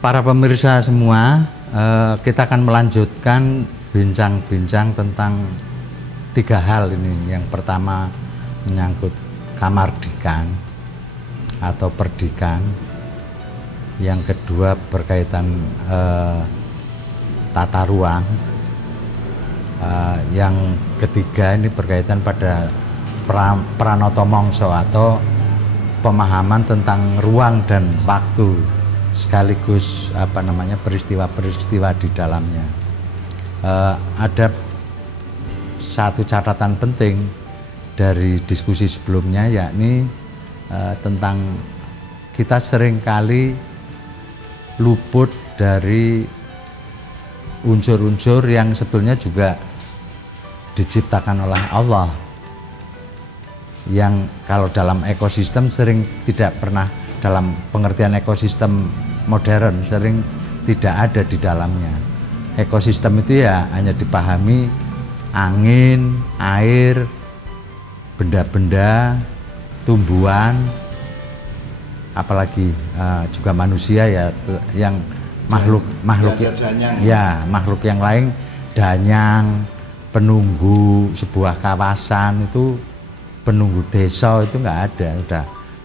Para pemirsa semua, kita akan melanjutkan bincang-bincang tentang 3 hal ini. Yang pertama menyangkut kamardikan atau perdikan. Yang kedua berkaitan tata ruang. Yang ketiga ini berkaitan pada pranoto mongso atau pemahaman tentang ruang dan waktu, sekaligus peristiwa-peristiwa di dalamnya. Ada satu catatan penting dari diskusi sebelumnya, yakni tentang kita seringkali luput dari unsur-unsur yang sebetulnya juga diciptakan oleh Allah, yang kalau dalam ekosistem sering tidak pernah, dalam pengertian ekosistem modern sering tidak ada di dalamnya. Ekosistem itu ya hanya dipahami angin, air, benda-benda, tumbuhan, apalagi juga manusia ya, yang makhluk yang lain, danyang, penunggu sebuah kawasan itu, penunggu desa itu nggak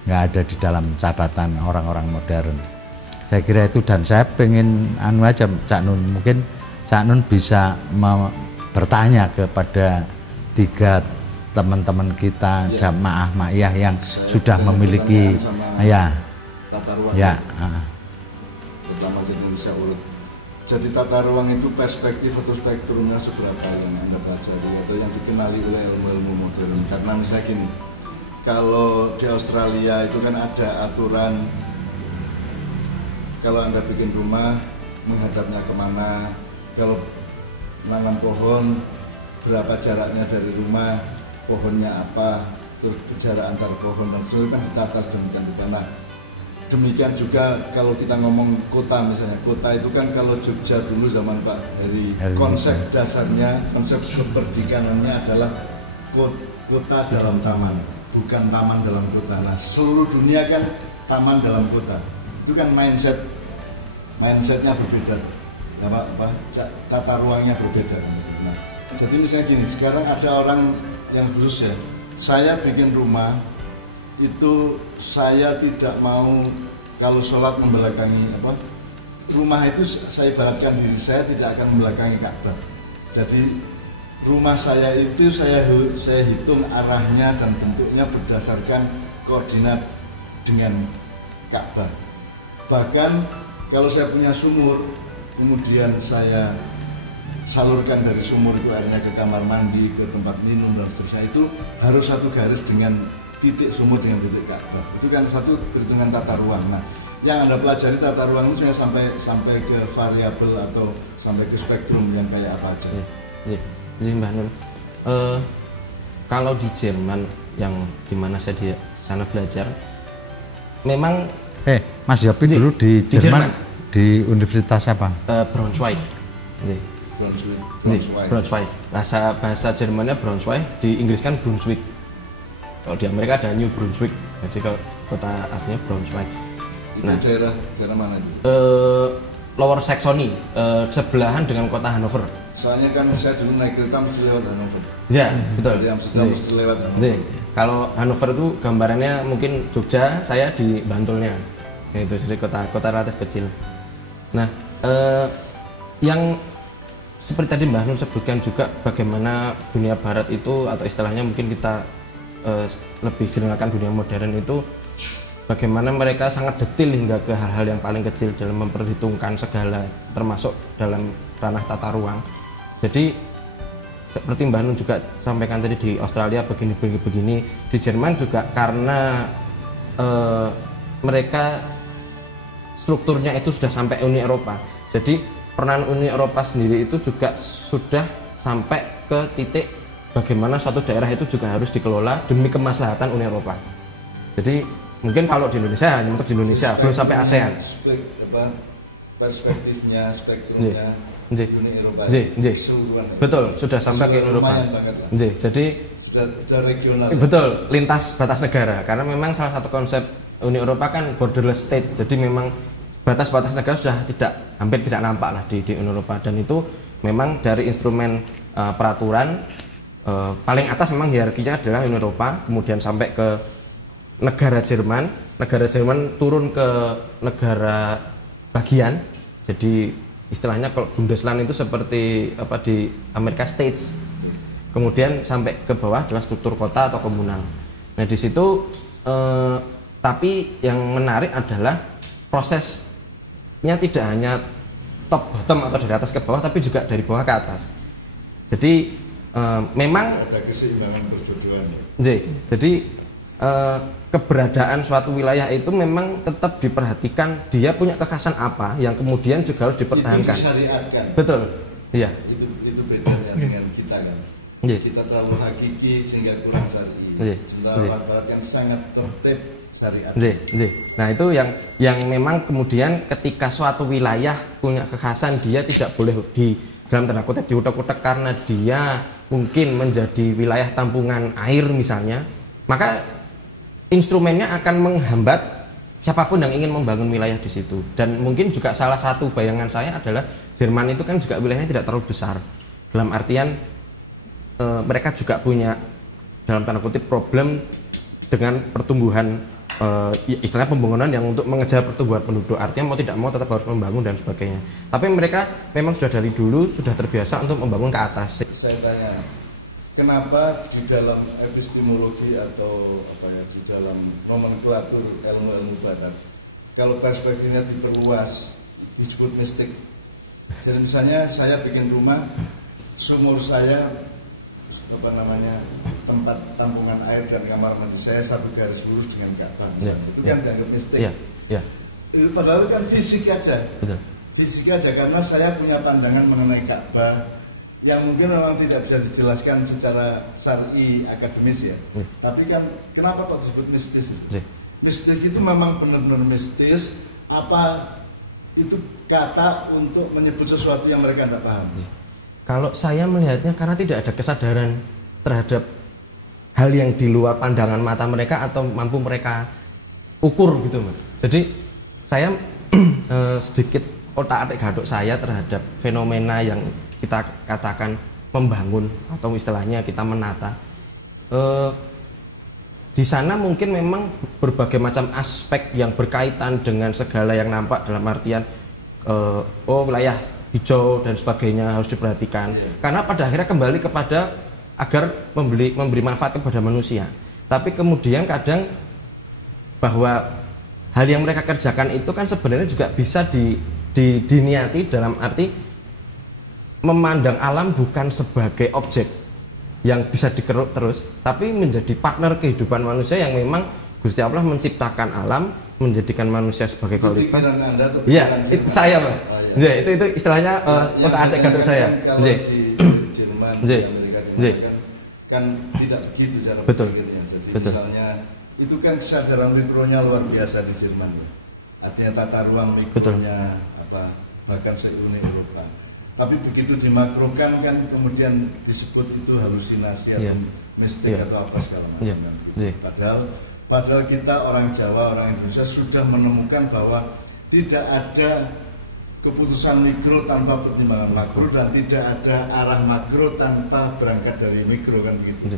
ada di dalam catatan orang-orang modern. Saya kira itu, dan saya pengen aja Cak Nun, mungkin Cak Nun bisa bertanya kepada 3 teman-teman kita jamaah ma'iyah yang sudah memiliki tata ruang. Pertama jadi tata ruang itu perspektif atau spektrumnya seberapa yang Anda pelajari atau yang dikenali oleh ilmu-ilmu modern. Karena misalnya gini, kalau di Australia itu kan ada aturan, kalau Anda bikin rumah menghadapnya kemana, kalau nanam pohon berapa jaraknya dari rumah, pohonnya apa, terus jarak antar pohon dan sebagainya kan ditata sedemikian rupa. Nah, demikian juga kalau kita ngomong kota, misalnya kota itu kan kalau Jogja dulu zaman Pak Heri, konsep dasarnya, konsep keperdikanannya adalah kota dalam taman, bukan taman dalam kota. Nah, seluruh dunia kan taman dalam kota. Itu kan mindsetnya berbeda, tata ruangnya berbeda. Nah, jadi misalnya gini, sekarang ada orang yang khusus ya, saya bikin rumah itu saya tidak mau kalau sholat membelakangi rumah itu, saya ibaratkan diri saya tidak akan membelakangi Ka'bah. Jadi rumah saya itu saya hitung arahnya dan bentuknya berdasarkan koordinat dengan Ka'bah. Bahkan kalau saya punya sumur, kemudian saya salurkan dari sumur itu airnya ke kamar mandi, ke tempat minum dan seterusnya, itu harus satu garis dengan titik sumur dengan titik Ka'bah. Itu kan satu perhitungan tata ruang. Nah, yang Anda pelajari tata ruang itu saya sampai ke variabel atau sampai ke spektrum yang kayak apa aja. Iya, Mbak Nun. Kalau di Jerman yang dimana saya di sana belajar, memang Mas Yopi dulu di Jerman di universitas apa? Braunschweig. Braunschweig. Bahasa Jermannya Braunschweig, di Inggris kan Brunswick. Kalau di Amerika ada New Brunswick. Jadi kalau kota aslinya Braunschweig. Itu daerah mana itu? Lower Saxony, sebelahan dengan kota Hanover. Soalnya kan saya dulu naik kereta mesti lewat Hanover. Ya, betul. Dari Amsterdam mesti lewat Hanover. Kalau Hanover itu gambarannya mungkin Jogja, saya di Bantulnya. Itu jadi kota relatif kecil. Nah, yang seperti tadi Mbah Nun sebutkan juga bagaimana dunia barat itu, atau istilahnya mungkin kita lebih dikenalkan dunia modern itu, bagaimana mereka sangat detail hingga ke hal-hal yang paling kecil dalam memperhitungkan segala, termasuk dalam ranah tata ruang. Jadi seperti Mbah Nun juga sampaikan tadi, di Australia begini, di Jerman juga karena mereka strukturnya itu sudah sampai Uni Eropa. Jadi peran Uni Eropa sendiri itu juga sudah sampai ke titik bagaimana suatu daerah itu juga harus dikelola demi kemaslahatan Uni Eropa. Jadi mungkin kalau di Indonesia, hanya untuk di Indonesia, belum sampai ASEAN. Perspektifnya, spektrumnya Uni Eropa. Betul, sudah sampai ke Uni Eropa. Jadi sudah regional. Betul, lintas batas negara. Karena memang salah satu konsep Uni Eropa kan borderless state. Jadi memang batas-batas negara sudah hampir tidak nampak lah di Uni Eropa, dan itu memang dari instrumen peraturan paling atas memang hierarkinya adalah Uni Eropa, kemudian sampai ke negara Jerman turun ke negara bagian. Jadi istilahnya kalau Bundesland itu seperti apa di Amerika States, kemudian sampai ke bawah adalah struktur kota atau komunal. Nah di situ tapi yang menarik adalah prosesnya tidak hanya top bottom atau dari atas ke bawah, tapi juga dari bawah ke atas. Jadi memang ada keseimbangan perjodohan ya. Jadi keberadaan suatu wilayah itu memang tetap diperhatikan, dia punya kekhasan apa yang kemudian juga harus dipertahankan. Itu disyariatkan. Betul. Iya. Itu bedanya dengan kita kan. Kita terlalu hakiki sehingga kurang syar'i. Sementara orang barat kan sangat tertib syariat. Nah itu yang memang kemudian ketika suatu wilayah punya kekhasan, dia tidak boleh di dalam tanda kutip diutak-utak karena dia mungkin menjadi wilayah tampungan air misalnya, maka instrumennya akan menghambat siapapun yang ingin membangun wilayah di situ. Dan mungkin juga salah satu bayangan saya adalah Jerman itu kan juga wilayahnya tidak terlalu besar, dalam artian mereka juga punya dalam tanda kutip problem dengan pertumbuhan istilahnya pembangunan yang untuk mengejar pertumbuhan penduduk, artinya mau tidak mau tetap harus membangun dan sebagainya. Tapi mereka memang sudah dari dulu sudah terbiasa untuk membangun ke atas. Saya tanya, kenapa di dalam epistemologi atau apa ya, di dalam nomenklatur ilmu-ilmu barat, kalau perspektifnya diperluas disebut mistik. Jadi misalnya saya bikin rumah, sumur saya apa namanya, tempat tampungan air dan kamar mandi saya satu garis lurus dengan Ka'bah, itu kan dianggap mistik. Itu padahal kan fisik aja. Betul. Fisik aja, karena saya punya pandangan mengenai Ka'bah yang mungkin memang tidak bisa dijelaskan secara syar'i akademis ya. Tapi kan kenapa kok disebut mistis? Mistis itu memang benar-benar mistis, apa itu kata untuk menyebut sesuatu yang mereka tidak paham? Kalau saya melihatnya karena tidak ada kesadaran terhadap hal yang di luar pandangan mata mereka atau mampu mereka ukur gitu, Mas. Jadi saya sedikit otak-atik gadok saya terhadap fenomena yang kita katakan membangun atau istilahnya kita menata. Di sana mungkin memang berbagai macam aspek yang berkaitan dengan segala yang nampak, dalam artian wilayah hijau dan sebagainya harus diperhatikan, karena pada akhirnya kembali kepada agar memberi manfaat kepada manusia. Tapi kemudian kadang bahwa hal yang mereka kerjakan itu kan sebenarnya juga bisa diniati dalam arti memandang alam bukan sebagai objek yang bisa dikeruk terus, tapi menjadi partner kehidupan manusia yang memang Gusti Allah menciptakan alam, menjadikan manusia sebagai khalifah. Iya, itu saya, Pak. Ya, itu istilahnya otak-atik gadok saya. Kalau di Jerman, di Amerika kan tidak begitu cara berpikirnya. Jadi misalnya itu kan kesadaran mikronya luar biasa di Jerman. Artinya tata ruang mikronya apa bahkan se-Uni Eropa. Tapi begitu dimakrokan kan kemudian disebut itu halusinasi atau mistik atau apa segala macam. Padahal kita orang Jawa, orang Indonesia sudah menemukan bahwa tidak ada keputusan mikro tanpa pertimbangan makro dan tidak ada arah makro tanpa berangkat dari mikro, kan begitu.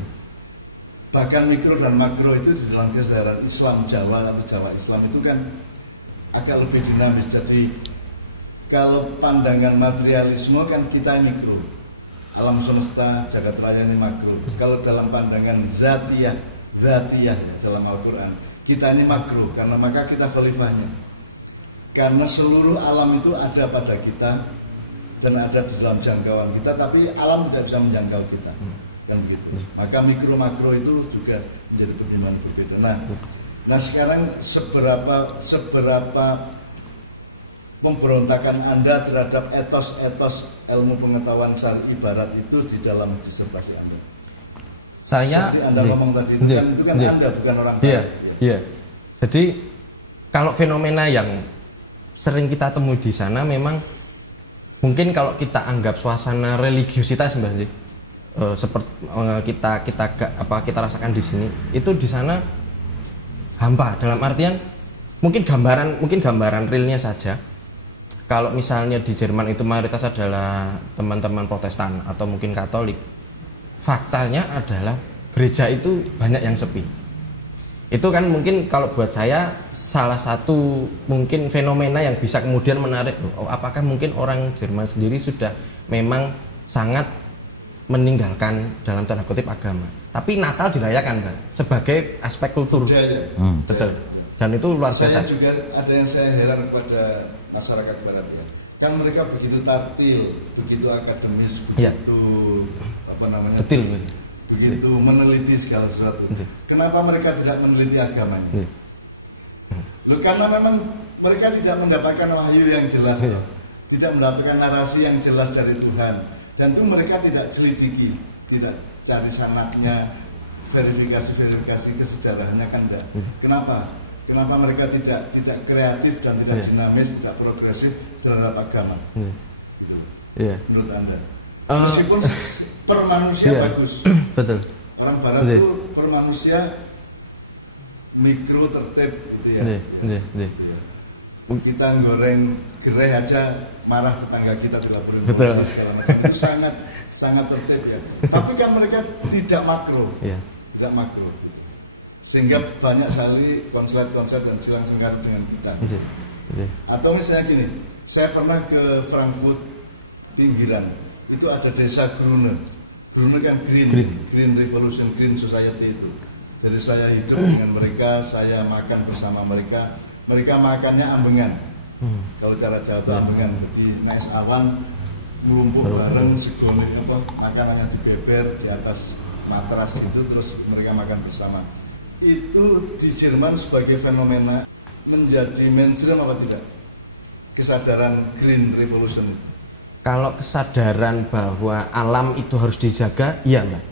Bahkan mikro dan makro itu di dalam kesadaran Islam Jawa atau Jawa Islam itu kan agak lebih dinamis. Jadi kalau pandangan materialisme kan kita mikro, alam semesta jagat raya ini makro. Kalau dalam pandangan zatiyah dalam Al-Quran kita ini makro, karena maka kita khalifahnya. Karena seluruh alam itu ada pada kita dan ada di dalam jangkauan kita, tapi alam tidak bisa menjangkau kita, kan begitu. Maka mikro makro itu juga menjadi pertimbangan begitu. Nah sekarang seberapa pemberontakan Anda terhadap etos-etos ilmu pengetahuan syar'i barat itu di dalam disertasi Anda? Saya seperti Anda ngomong tadi itu kan Anda bukan orang barat. Iya. Jadi kalau fenomena yang sering kita temui di sana memang mungkin kalau kita anggap suasana religiusitas Mbak sih seperti kita rasakan di sini, itu di sana hampa, dalam artian mungkin gambaran realnya saja. Kalau misalnya di Jerman itu mayoritas adalah teman-teman Protestan atau mungkin Katolik, faktanya adalah gereja itu banyak yang sepi. Itu kan mungkin kalau buat saya salah satu mungkin fenomena yang bisa kemudian menarik, apakah mungkin orang Jerman sendiri sudah memang sangat meninggalkan dalam tanda kutip agama. Tapi Natal dirayakan, Pak, sebagai aspek kultur. Betul. Dan itu luar biasa. Saya juga ada yang saya heran kepada masyarakat barat ya. Kan mereka begitu taktil, begitu akademis, begitu apa namanya? Detil. Begitu meneliti segala sesuatu. Kenapa mereka tidak meneliti agamanya? Loh, karena memang mereka tidak mendapatkan wahyu yang jelas, tidak mendapatkan narasi yang jelas dari Tuhan, dan itu mereka tidak selidiki, tidak cari sanaknya, verifikasi kesejarahannya kan enggak. Kenapa? Kenapa mereka tidak kreatif dan tidak dinamis, tidak progresif terhadap agama? Gitu. Menurut Anda? Meskipun per manusia bagus. Betul. Orang barat itu per manusia mikro tertib gitu ya. Kita goreng gerai aja marah tetangga kita tidak boleh segala macam. Itu sangat tertib ya. Tapi kan mereka tidak makro. Tidak makro. Sehingga banyak sekali konsep-konsep dan silang-singkat dengan kita. Atau misalnya gini, saya pernah ke Frankfurt pinggiran, itu ada desa Grune. Grune kan green revolution, green society itu. Jadi saya hidup dengan mereka, saya makan bersama mereka. Mereka makannya ambengan. Kalau cara Jawa itu ambengan, jadi naik awan, ngumpul bareng, segonek apa, makanannya dibeber di atas matras itu, terus mereka makan bersama. Itu di Jerman sebagai fenomena menjadi mainstream apa tidak? Kesadaran green revolution. Kalau kesadaran bahwa alam itu harus dijaga, iya Mbak.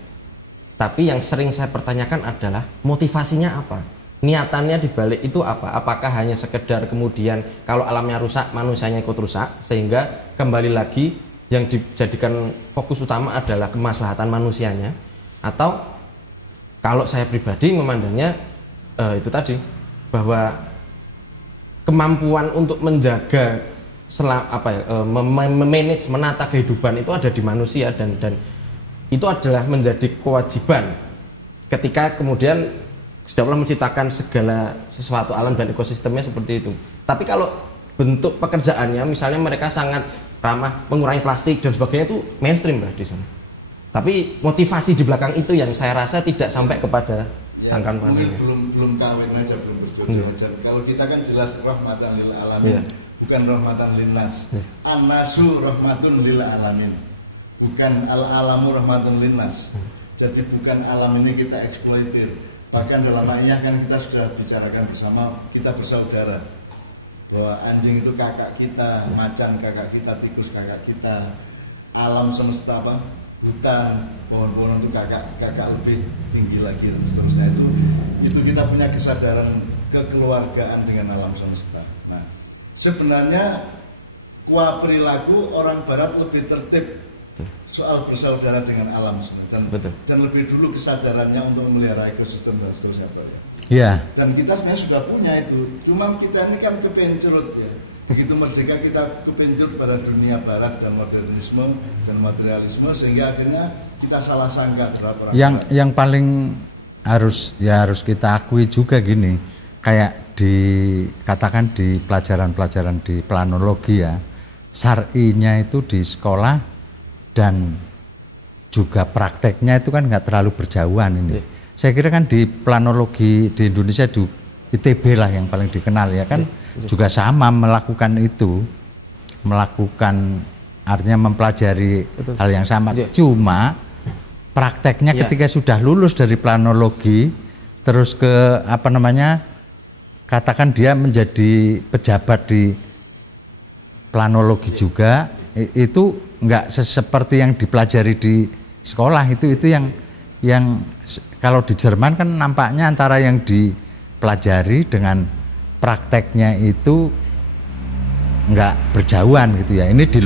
Tapi yang sering saya pertanyakan adalah motivasinya apa? Niatannya dibalik itu apa? Apakah hanya sekedar kemudian kalau alamnya rusak, manusianya ikut rusak, sehingga kembali lagi yang dijadikan fokus utama adalah kemaslahatan manusianya? Atau kalau saya pribadi memandangnya itu tadi, bahwa kemampuan untuk menjaga memanage, menata kehidupan itu ada di manusia, dan itu adalah menjadi kewajiban ketika kemudian setiap Allah menciptakan segala sesuatu alam dan ekosistemnya seperti itu. Tapi kalau bentuk pekerjaannya misalnya mereka sangat ramah mengurangi plastik dan sebagainya, itu mainstream Mbak di sana. Tapi motivasi di belakang itu yang saya rasa tidak sampai kepada sangkan mungkin belum kawin aja, belum berjodoh. Kalau kita kan jelas rahmatan lil alamin, bukan rahmatan linnas. An-nasu rahmatun lil alamin, bukan al-alamu rahmatun linnas. Jadi bukan alam ini kita eksploitir. Bahkan dalam ayat kan kita sudah bicarakan bersama, kita bersaudara, bahwa anjing itu kakak kita, macan kakak kita, tikus kakak kita, alam semesta apa? Hutan, pohon-pohon itu kakak lebih tinggi lagi dan seterusnya. Itu kita punya kesadaran kekeluargaan dengan alam semesta. Nah, sebenarnya perilaku orang barat lebih tertib soal bersaudara dengan alam semesta, dan lebih dulu kesadarannya untuk memelihara ekosistem dan seterusnya. Ya. Dan kita sebenarnya sudah punya itu, cuma kita ini kan kepencerut ya. Begitu merdeka kita kepencut pada dunia barat dan modernisme dan materialisme, sehingga akhirnya kita salah sangka terhadap orang. Yang paling harus kita akui juga gini, kayak dikatakan di pelajaran-pelajaran di planologi ya, syar'inya itu di sekolah dan juga prakteknya itu kan nggak terlalu berjauhan ini. Saya kira kan di planologi di Indonesia di ITB lah yang paling dikenal ya kan, juga sama melakukan itu, melakukan artinya mempelajari hal yang sama. Cuma prakteknya ketika sudah lulus dari planologi terus ke apa namanya, katakan dia menjadi pejabat di planologi juga, itu enggak seperti yang dipelajari di sekolah. Itu yang kalau di Jerman kan nampaknya antara yang dipelajari dengan prakteknya itu enggak berjauhan gitu ya. Ini di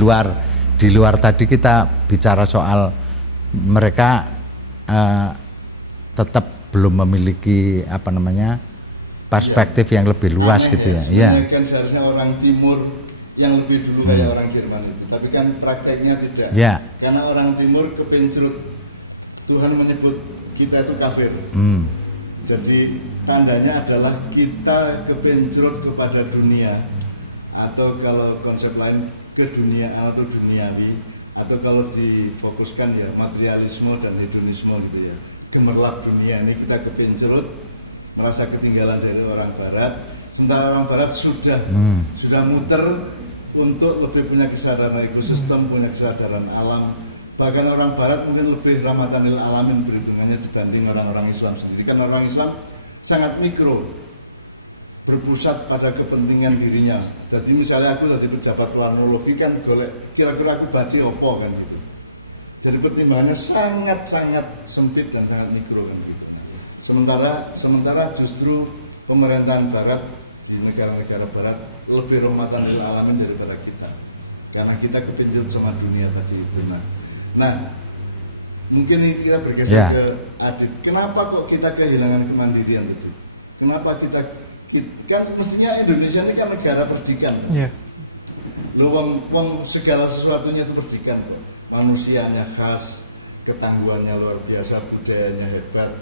luar tadi kita bicara soal mereka tetap belum memiliki apa namanya perspektif yang lebih luas aneh gitu ya. Sebenarnya Iya. kan seharusnya orang timur yang lebih dulu kayak orang Jerman itu, tapi kan prakteknya tidak. Ya. Karena orang timur kepencerut, Tuhan menyebut kita itu kafir. Jadi tandanya adalah kita kepencerut kepada dunia, atau kalau konsep lain keduniaan atau duniawi, atau kalau difokuskan ya materialisme dan hedonisme gitu ya, gemerlap dunia. Ini kita kepencerut, merasa ketinggalan dari orang barat, sementara orang barat sudah muter untuk lebih punya kesadaran ekosistem, punya kesadaran alam. Bahkan orang barat mungkin lebih rahmatanil alamin perhitungannya dibanding orang-orang Islam sendiri. Kan orang Islam sangat mikro, berpusat pada kepentingan dirinya. Jadi misalnya aku tadi pejabat planologi kan golek kira-kira aku badi opo kan gitu. Jadi pertimbangannya sangat-sangat sempit dan sangat mikro kan gitu. Sementara justru pemerintahan barat di negara-negara barat lebih rahmatanil alamin daripada kita. Karena kita kepincut sama dunia tadi itu. Nah, mungkin ini kita bergeser ke Adit. Kenapa kok kita kehilangan kemandirian itu? Kenapa kita kan mestinya Indonesia ini kan negara perdikan. Wong segala sesuatunya itu perdikan kok. Manusianya khas, ketangguhannya luar biasa, budayanya hebat,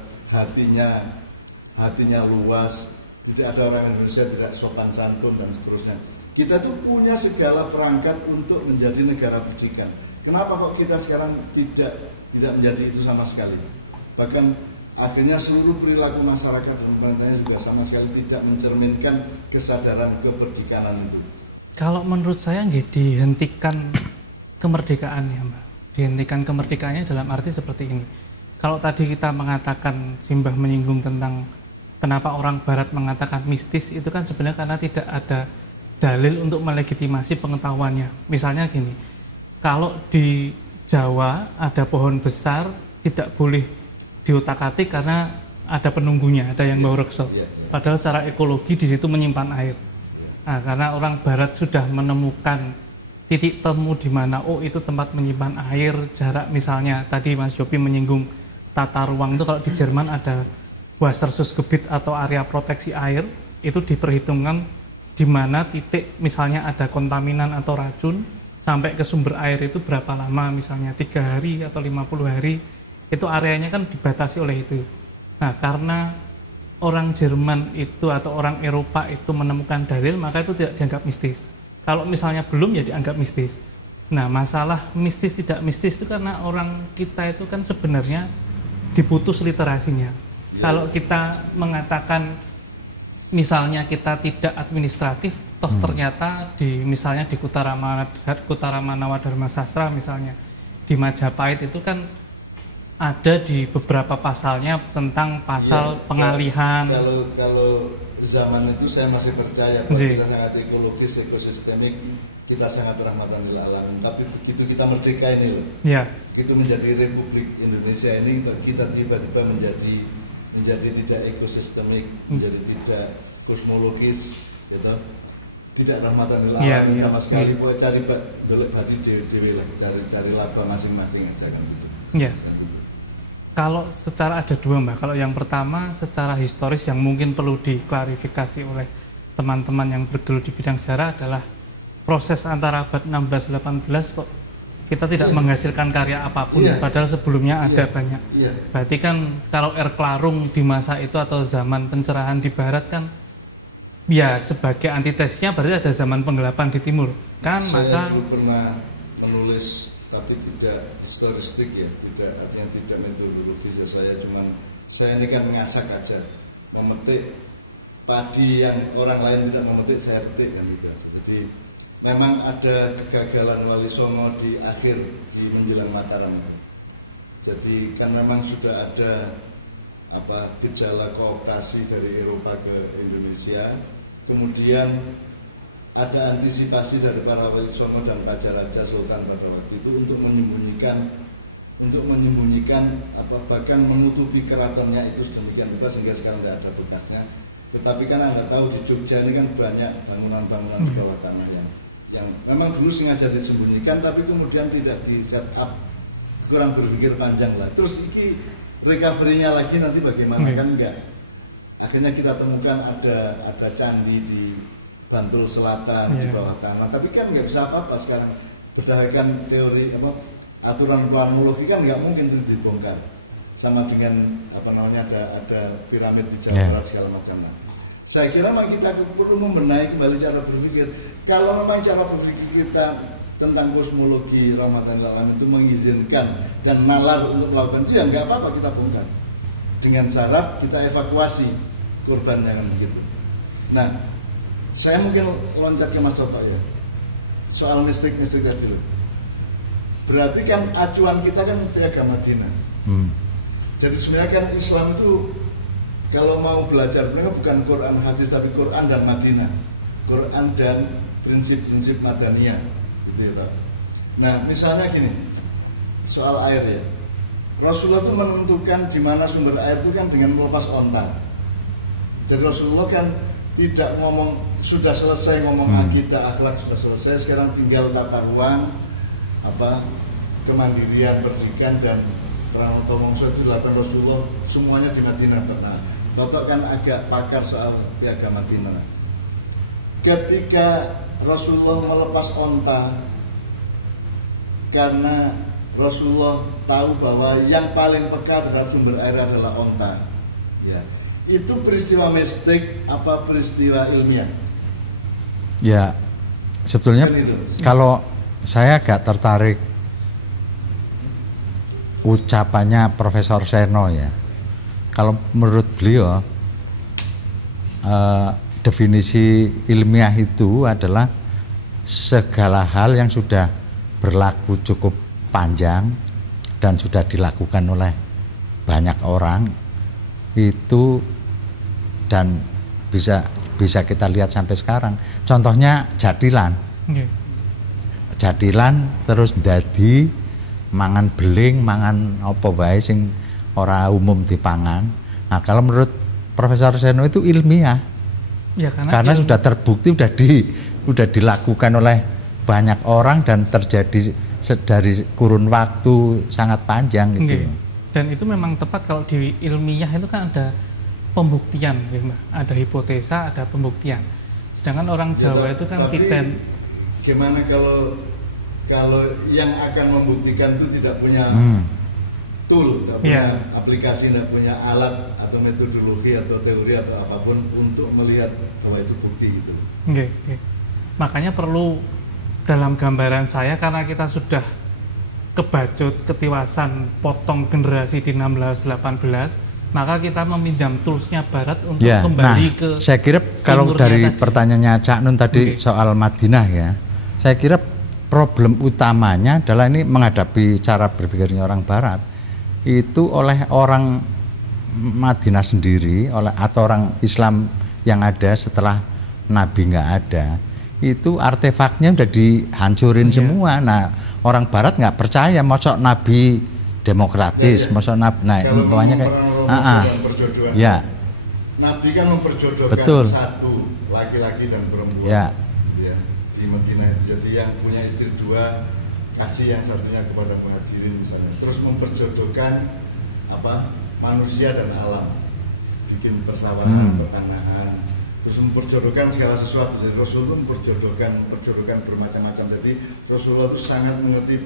hatinya luas. Tidak ada orang Indonesia tidak sopan santun dan seterusnya. Kita tuh punya segala perangkat untuk menjadi negara perdikan. Kenapa kok kita sekarang tidak menjadi itu sama sekali? Bahkan akhirnya seluruh perilaku masyarakat dan pemerintahnya juga sama sekali tidak mencerminkan kesadaran keperdikanan itu. Kalau menurut saya nggih dihentikan kemerdekaannya, Mbak. Dihentikan kemerdekaannya dalam arti seperti ini. Kalau tadi kita mengatakan, Simbah menyinggung tentang kenapa orang Barat mengatakan mistis, itu kan sebenarnya karena tidak ada dalil untuk melegitimasi pengetahuannya. Misalnya gini. Kalau di Jawa ada pohon besar tidak boleh diutak-atik karena ada penunggunya, ada yang bawa reksa. Padahal secara ekologi di situ menyimpan air. Nah, karena orang Barat sudah menemukan titik temu di mana itu tempat menyimpan air, jarak misalnya tadi Mas Yopi menyinggung tata ruang itu kalau di Jerman ada Wasserschutzgebiet atau area proteksi air, itu diperhitungkan di mana titik misalnya ada kontaminan atau racun sampai ke sumber air itu berapa lama, misalnya 3 hari atau 50 hari, itu areanya kan dibatasi oleh itu. Nah, karena orang Jerman itu atau orang Eropa itu menemukan dalil, maka itu tidak dianggap mistis. Kalau misalnya belum, ya dianggap mistis. Nah, masalah mistis tidak mistis itu karena orang kita itu kan sebenarnya diputus literasinya. Kalau kita mengatakan misalnya kita tidak administratif, toh ternyata misalnya di Kutaramana Dharma Sastra misalnya di Majapahit itu kan ada di beberapa pasalnya tentang pasal pengalihan. Kalau zaman itu saya masih percaya bahwa kita sangat ekologis, ekosistemik, kita sangat rahmatan lil alamin. Tapi begitu kita merdeka ini loh, begitu menjadi Republik Indonesia ini kita tiba-tiba menjadi tidak ekosistemik, menjadi tidak kosmologis, gitu. Tidak rahmatan lil alamin sama sekali. Boleh cari golek badi dhewe lah, cari laba masing-masing aja kan gitu. Kalau secara ada dua, Mbak. Kalau yang pertama secara historis yang mungkin perlu diklarifikasi oleh teman-teman yang bergelut di bidang sejarah adalah proses antara abad 16-18 kok kita tidak menghasilkan karya apapun, padahal sebelumnya ada banyak. Berarti kan kalau Erklarung di masa itu atau zaman pencerahan di barat kan ya sebagai antitesnya berarti ada zaman penggelapan di timur kan. Saya dulu pernah menulis tapi tidak historistik ya, artinya tidak metodologis ya. Saya ini kan ngasak aja, memetik padi yang orang lain tidak memetik, saya petik kan gitu. Jadi memang ada kegagalan Wali Songo di akhir, di menjelang Mataram. Jadi kan memang sudah ada gejala kooptasi dari Eropa ke Indonesia. Kemudian ada antisipasi dari para Wali Songo dan raja-raja sultan pada waktu itu untuk menyembunyikan bahkan menutupi keratonnya itu sedemikian rupa sehingga sekarang tidak ada bekasnya. Tetapi kan Anda tahu di Jogja ini kan banyak bangunan-bangunan di bawah tanah yang memang dulu sengaja disembunyikan tapi kemudian tidak di set up, kurang berpikir panjang lah. Terus ini recovery-nya lagi nanti bagaimana kan enggak. akhirnya kita temukan ada candi di Bantul Selatan di bawah tanah. Tapi kan nggak bisa apa-apa sekarang berdasarkan teori aturan planologi kan nggak mungkin itu dibongkar. Sama dengan ada piramid di Jawa Barat segala macam. Saya kira memang kita perlu membenahi kembali cara berpikir. Kalau memang cara berpikir kita tentang kosmologi Ramadan Alam itu mengizinkan dan nalar untuk melakukan itu, ya nggak apa-apa kita bongkar. Dengan syarat kita evakuasi korban jangan begitu. Nah, saya mungkin loncat ke Mas Toto ya. Soal mistik tadi. Berarti kan acuan kita kan Piagam Madinah. Jadi sebenarnya kan Islam itu kalau mau belajar mereka bukan Quran hadis tapi Quran dan Madinah. Quran dan prinsip-prinsip Madaniyah. Gitu. Nah, misalnya gini. Soal air ya. Rasulullah itu menentukan di mana sumber air itu kan dengan melepas onta. Jadi Rasulullah kan tidak ngomong sudah selesai ngomong akidah akhlak sudah selesai, sekarang tinggal tata ruang kemandirian pendidikan dan Pranoto Mongso itu dilakukan Rasulullah semuanya di Madinah. Nah, Toto kan agak pakar soal Piagam Madinah. Ketika Rasulullah melepas onta karena Rasulullah tahu bahwa yang paling peka terhadap sumber air adalah onta. Ya. Itu peristiwa mistik apa peristiwa ilmiah? Ya, sebetulnya kalau saya agak tertarik ucapannya Profesor Seno ya. Kalau menurut beliau definisi ilmiah itu adalah segala hal yang sudah berlaku cukup panjang dan sudah dilakukan oleh banyak orang itu dan bisa kita lihat sampai sekarang. Contohnya jadilan. Jadilan terus dadi mangan beling, mangan apa wae sing ora umum dipangan. Nah, kalau menurut Profesor Seno itu ilmiah. Ya, karena sudah terbukti sudah dilakukan oleh banyak orang dan terjadi dari kurun waktu sangat panjang gitu. Dan itu memang tepat kalau di ilmiah itu kan ada pembuktian, ya, Mbak. Ada hipotesa, ada pembuktian. Sedangkan orang Jawa itu kan tidak. Gimana kalau yang akan membuktikan itu tidak punya tool, tidak punya aplikasi, tidak punya alat atau metodologi atau teori atau apapun untuk melihat bahwa itu bukti itu. Makanya perlu dalam gambaran saya karena kita sudah kebacut ketiwasan potong generasi di 16-18, maka kita meminjam toolsnya Barat untuk kembali ke. Saya kira kalau dari pertanyaannya Cak Nun tadi soal Madinah ya, saya kira problem utamanya adalah ini menghadapi cara berpikirnya orang Barat itu oleh orang Madinah sendiri atau orang Islam yang ada setelah Nabi nggak ada. Itu artefaknya udah dihancurin semua. Nah, orang Barat nggak percaya, masuk Nabi demokratis, masuk Nabi. Nah, umpamanya kayak Nabi kan memperjodohkan satu laki-laki dan perempuan. Ya, di Madinah itu. Jadi yang punya istri dua kasih yang satunya kepada muhajirin misalnya. Terus memperjodohkan manusia dan alam, bikin persawahan, pertanahan. Terus memperjodohkan segala sesuatu. Jadi Rasulullah memperjodohkan bermacam-macam. Jadi Rasulullah itu sangat mengerti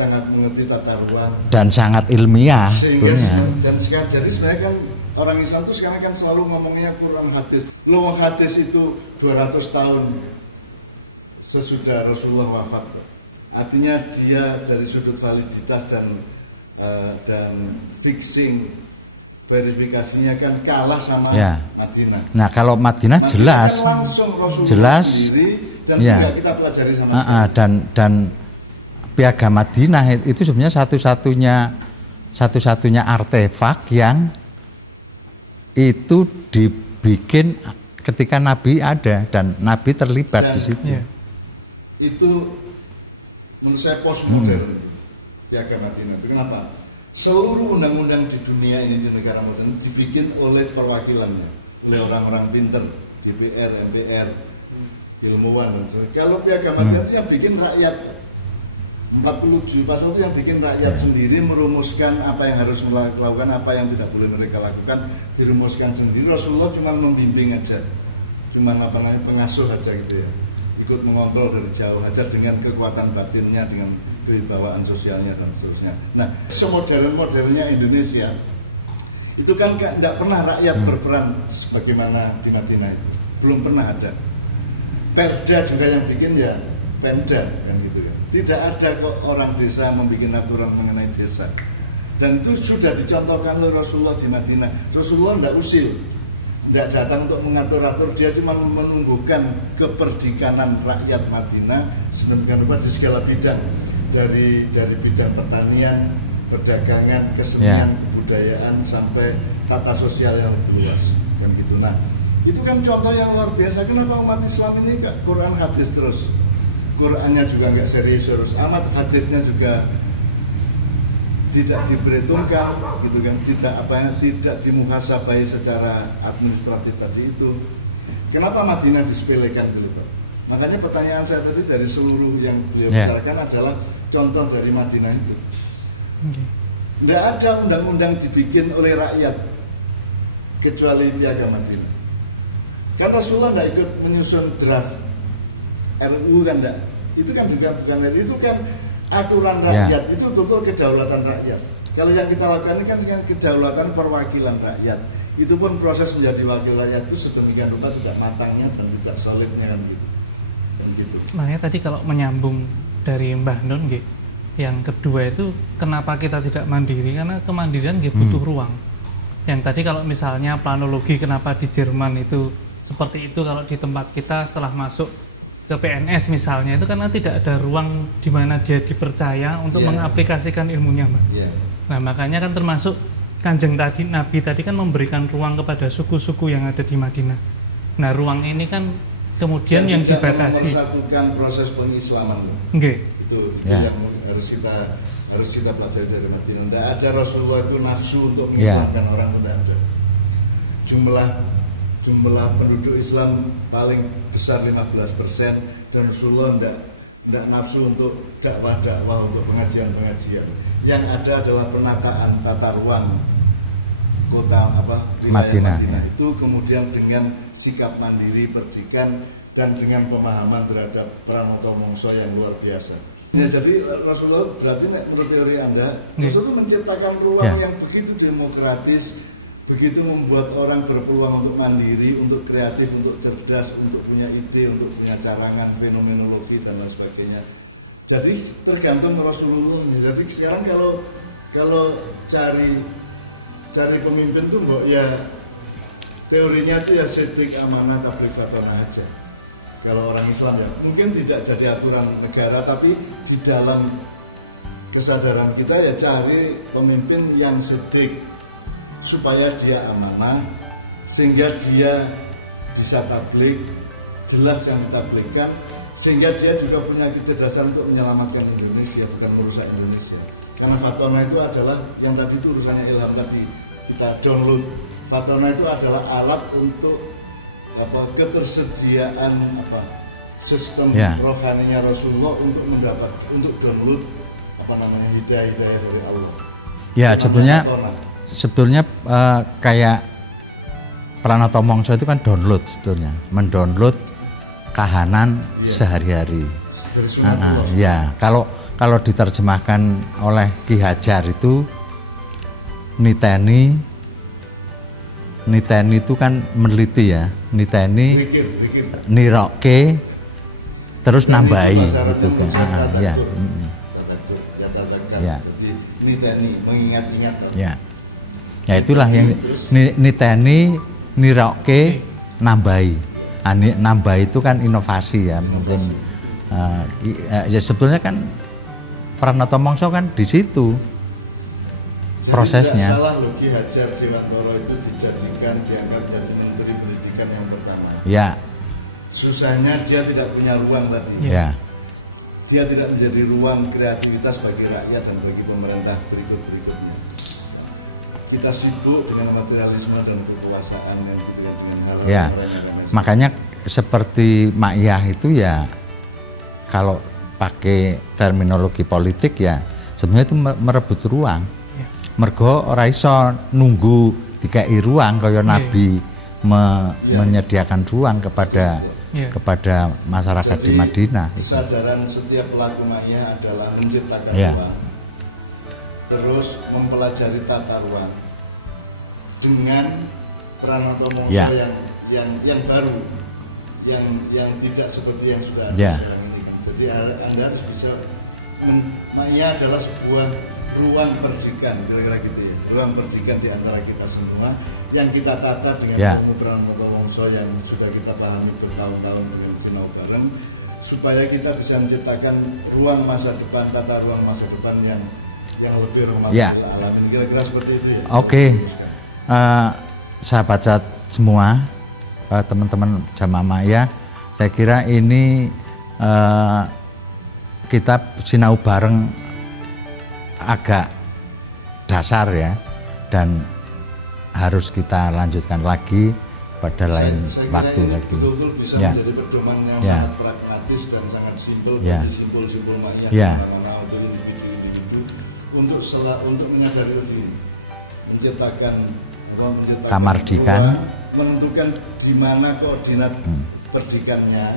sangat mengerti tata ruang dan sangat ilmiah sebetulnya. Dan sekarang jadi sebenarnya kan orang Islam itu sekarang kan selalu ngomongnya Quran hadis. Loh, hadis itu 200 tahun sesudah Rasulullah wafat. Artinya dia dari sudut validitas dan fixing verifikasinya kan kalah sama Madinah. Nah, kalau Madinah jelas kan jelas dan juga kita pelajari sama dan Piagam Madinah itu sebenarnya satu-satunya artefak yang itu dibikin ketika Nabi ada dan Nabi terlibat di situ. Itu menurut saya postmodern Piagam Madinah. Itu kenapa? Seluruh undang-undang di dunia ini, di negara modern, dibikin oleh perwakilannya, oleh orang-orang pinter, DPR, MPR, ilmuwan dan sebagainya. Kalau Piagam Madinah itu yang bikin rakyat. 47 pasal itu yang bikin rakyat sendiri merumuskan apa yang harus melakukan, apa yang tidak boleh mereka lakukan, dirumuskan sendiri. Rasulullah cuma membimbing aja, cuma pengasuh aja gitu ya, ikut mengontrol dari jauh aja dengan kekuatan batinnya, dengan kewibawaan sosialnya dan seterusnya. Nah, semodern-modernnya Indonesia itu kan tidak pernah rakyat berperan sebagaimana di Madinah itu, belum pernah ada. Perda juga yang bikin ya Pemda kan gitu ya. Tidak ada kok orang desa membuat aturan mengenai desa. Dan itu sudah dicontohkan oleh Rasulullah di Madinah. Rasulullah tidak usil, tidak datang untuk mengatur-atur, dia cuma menumbuhkan keperdikanan rakyat Madinah sedemikian rupa di segala bidang, dari bidang pertanian, perdagangan, kesenian, kebudayaan sampai tata sosial yang luas kan gitu. Nah, itu kan contoh yang luar biasa. Kenapa umat Islam ini Quran hadis terus? Qurannya juga nggak serius amat, hadisnya juga tidak diperhitungkan gitu kan, tidak dimuhasabai secara administratif tadi itu. Kenapa Madinah disepelekan gitu? Makanya pertanyaan saya tadi dari seluruh yang beliau bicarakan adalah contoh dari Madinah itu. Tidak ada undang-undang dibikin oleh rakyat kecuali Piagam Madinah. Kan Rasulullah tidak ikut menyusun draft RUU kan enggak. Itu kan juga bukan RUU, itu kan aturan rakyat, itu betul kedaulatan rakyat. Kalau yang kita lakukan ini kan kedaulatan perwakilan rakyat. Itu pun proses menjadi wakil rakyat itu sedemikian rupa tidak matangnya dan tidak solidnya kan gitu. Dan gitu. Makanya tadi kalau menyambung dari Mbah Nun nggih, yang kedua itu kenapa kita tidak mandiri, karena kemandirian nggih butuh ruang. Yang tadi kalau misalnya planologi kenapa di Jerman itu seperti itu, kalau di tempat kita setelah masuk ke PNS misalnya itu karena tidak ada ruang di mana dia dipercaya untuk mengaplikasikan ilmunya, Mbak. Nah, makanya kan termasuk Kanjeng tadi, Nabi tadi kan memberikan ruang kepada suku-suku yang ada di Madinah. Nah, ruang ini kan kemudian yang dibatasi. Mempersatukan proses pengislaman. Itu yang harus kita pelajari dari Madinah. Tidak ada Rasulullah itu nafsu untuk mengislamkan orang, tidak ada. Jumlah penduduk Islam paling besar 15% dan Rasulullah tidak nafsu untuk dakwah untuk pengajian. Yang ada adalah penataan tata ruang kota Madinah itu, kemudian dengan sikap mandiri, perdikan, dan dengan pemahaman terhadap Pranoto Mongso yang luar biasa. Ya, jadi Rasulullah berarti menurut teori Anda, Rasulullah menciptakan ruang yang begitu demokratis, begitu membuat orang berpeluang untuk mandiri, untuk kreatif, untuk cerdas, untuk punya ide, untuk punya carangan, fenomenologi dan lain sebagainya. Jadi tergantung Rasulullah. Jadi sekarang kalau cari pemimpin tuh ya teorinya itu ya siddiq, amanah, tabligh, fatonah aja. Kalau orang Islam ya mungkin tidak jadi aturan negara, tapi di dalam kesadaran kita ya cari pemimpin yang siddiq, supaya dia amanah, sehingga dia bisa tabligh, jelas yang ditablighkan, sehingga dia juga punya kecerdasan untuk menyelamatkan Indonesia, bukan merusak Indonesia. Karena Fatona itu adalah yang tadi itu urusannya Ilham tadi kita download. Fatona itu adalah alat untuk ketersediaan sistem rohaninya Rasulullah untuk download hidayah dari Allah. Ya, sebetulnya kayak Pranoto Mongso itu kan download, sebetulnya mendownload kahanan sehari-hari. Ya, kalau diterjemahkan oleh Ki Hajar itu niteni itu kan meneliti ya, niteni niroke terus nambahi gitu kan. Niteni mengingat-ingat. Ya itulah yang niteni niroke nambahi. Nambah itu kan inovasi ya, mungkin ya sebetulnya kan Pranoto Mongso kan di situ. Jadi prosesnya. Tidak salah loh Ki Hajar Dewantara itu dijadikan dianggap jadi Menteri Pendidikan yang pertama. Ya. Susahnya dia tidak punya ruang tadi. Ya. Dia tidak menjadi ruang kreativitas bagi rakyat dan bagi pemerintah berikutnya. Kita sibuk dengan materialisme dan kekuasaan yang gitu dengan hal-hal Makanya seperti Mak Yah itu ya, kalau pakai terminologi politik ya sebenarnya itu merebut ruang. Mergo ora iso nunggu dikai ruang kaya Nabi menyediakan ruang kepada masyarakat di Madinah. Kesadaran setiap pelaku ma'iyah adalah menciptakan ruang, terus mempelajari tata ruang dengan Pranoto Mongso yang baru, yang tidak seperti yang sudah ada sekarang ini. Jadi Anda harus bisa ma'iyah adalah sebuah ruang perdikan, kira-kira gitu ya, ruang perdikan di antara kita semua yang kita tata dengan ilmu Pranoto Mongso yang sudah kita pahami bertahun-tahun dengan sinau bareng, supaya kita bisa menciptakan ruang masa depan, tata ruang masa depan yang lebih romantis alamin, kira-kira seperti itu ya. Oke. Sahabat semua, teman-teman jamaah ma'iyah, saya kira ini kita sinau bareng agak dasar ya, dan harus kita lanjutkan lagi pada lain waktu lagi. Betul-betul bisa menjadi pedoman yang sangat pragmatis dan sangat simpel bagi simpul-simpul ma'iyah untuk menyadari diri, menciptakan kamardikan, menentukan di mana koordinat perdikannya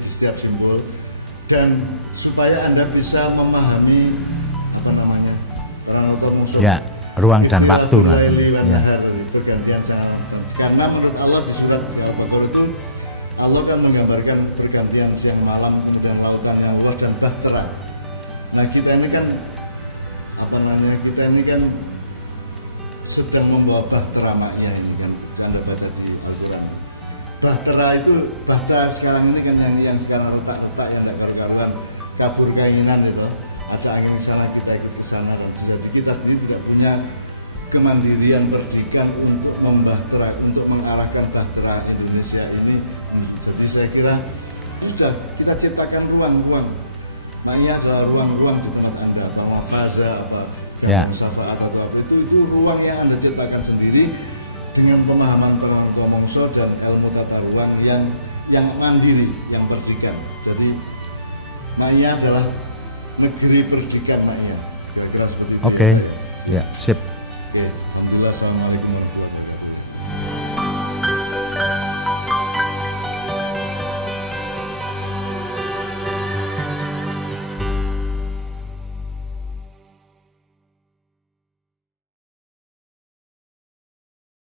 di setiap simbol, dan supaya Anda bisa memahami Pranoto Mongso ruang dan waktu pergantian cara. Karena menurut Allah di surat Al-Baqarah itu Allah kan menggambarkan pergantian siang malam, kemudian lautan yang luas dan bahtera. Nah kita ini kan sedang membawa bahtera ma'iyah ini kan, Anda baca di Al-Quran. Bahtera itu, sekarang ini kan yang sekarang retak-retak yang tidak karu-karuan, kabur keinginan itu. Ada angin di sana, kita ikut ke sana. Jadi kita sendiri tidak punya kemandirian perdikan untuk membahtera, untuk mengarahkan bahtera Indonesia ini. Jadi saya kira sudah kita ciptakan ruang-ruang. Ma'iyah adalah ruang-ruang untuk Anda, bahwa faza syafaat atau apa itu ruang yang Anda ciptakan sendiri dengan pemahaman Pranoto Mongso dan ilmu tata ruang yang mandiri, yang perdikan. Jadi Ma'iyah adalah negeri perdikan ma'iyah, kira-kira seperti itu. Oke, ya sip. Alhamdulillah, assalamualaikum warahmatullahi wabarakatuh.